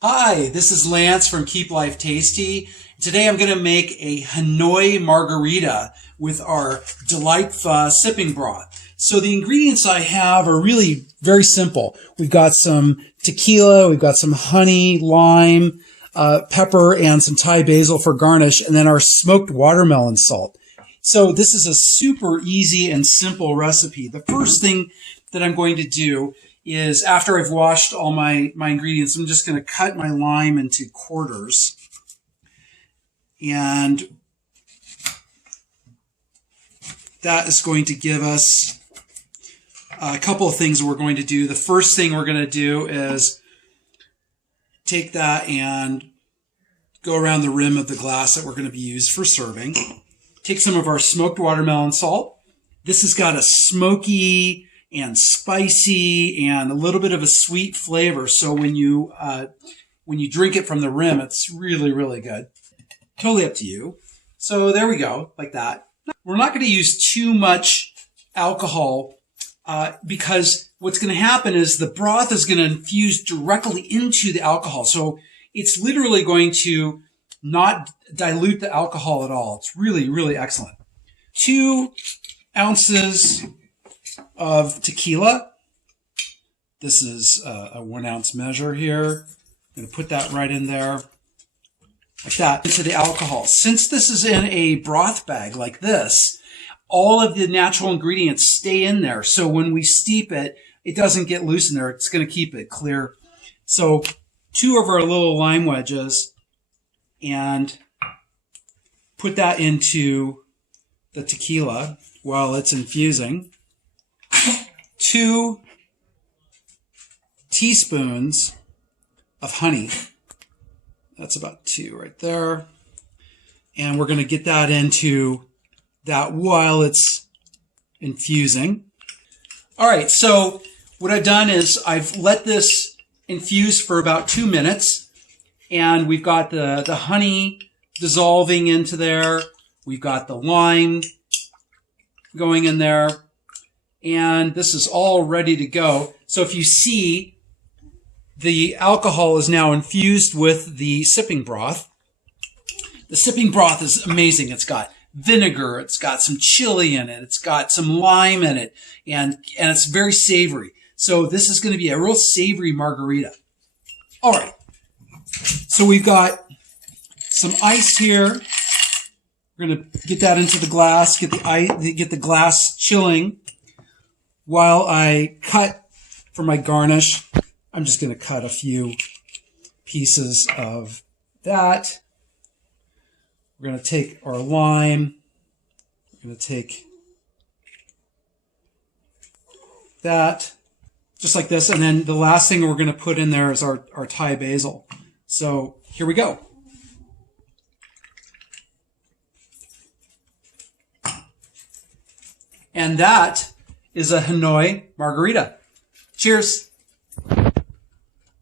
Hi, this is Lance from Keep Life Tasty. Today I'm going to make a Hanoi Margarita with our Delight Pho sipping broth. So the ingredients I have are really very simple. We've got some tequila, we've got some honey, lime, pepper, and some Thai basil for garnish, and then our smoked watermelon salt. So this is a super easy and simple recipe. The first thing that I'm going to do is after I've washed all my ingredients, I'm just going to cut my lime into quarters. And that is going to give us a couple of things we're going to do. The first thing we're going to do is take that and go around the rim of the glass that we're going to be used for serving. Take some of our smoked watermelon salt. This has got a smoky and spicy and a little bit of a sweet flavor. So when you drink it from the rim, it's really, really good. Totally up to you. So there we go, like that. We're not going to use too much alcohol because what's going to happen is the broth is going to infuse directly into the alcohol. So it's literally going to not dilute the alcohol at all. It's really, really excellent. 2 ounces of tequila. This is a 1 ounce measure here. I'm going to put that right in there like that into the alcohol. Since this is in a broth bag like this, all of the natural ingredients stay in there. So when we steep it, it doesn't get loose in there. It's going to keep it clear. So 2 of our little lime wedges, and put that into the tequila while it's infusing. 2 teaspoons of honey. That's about 2 right there. And we're going to get that into that while it's infusing. All right, so what I've done is I've let this infuse for about 2 minutes, and we've got the honey dissolving into there. We've got the lime going in there. And this is all ready to go. So if you see, the alcohol is now infused with the sipping broth. The sipping broth is amazing. It's got vinegar, it's got some chili in it, it's got some lime in it, and it's very savory. So this is going to be a real savory margarita. All right. So we've got some ice here. We're going to get that into the glass, get the glass chilling. While I cut for my garnish, I'm just going to cut a few pieces of that. We're going to take our lime. We're going to take that, just like this. And then the last thing we're going to put in there is our Thai basil. So here we go. And that is a Hanoi Margarita. Cheers.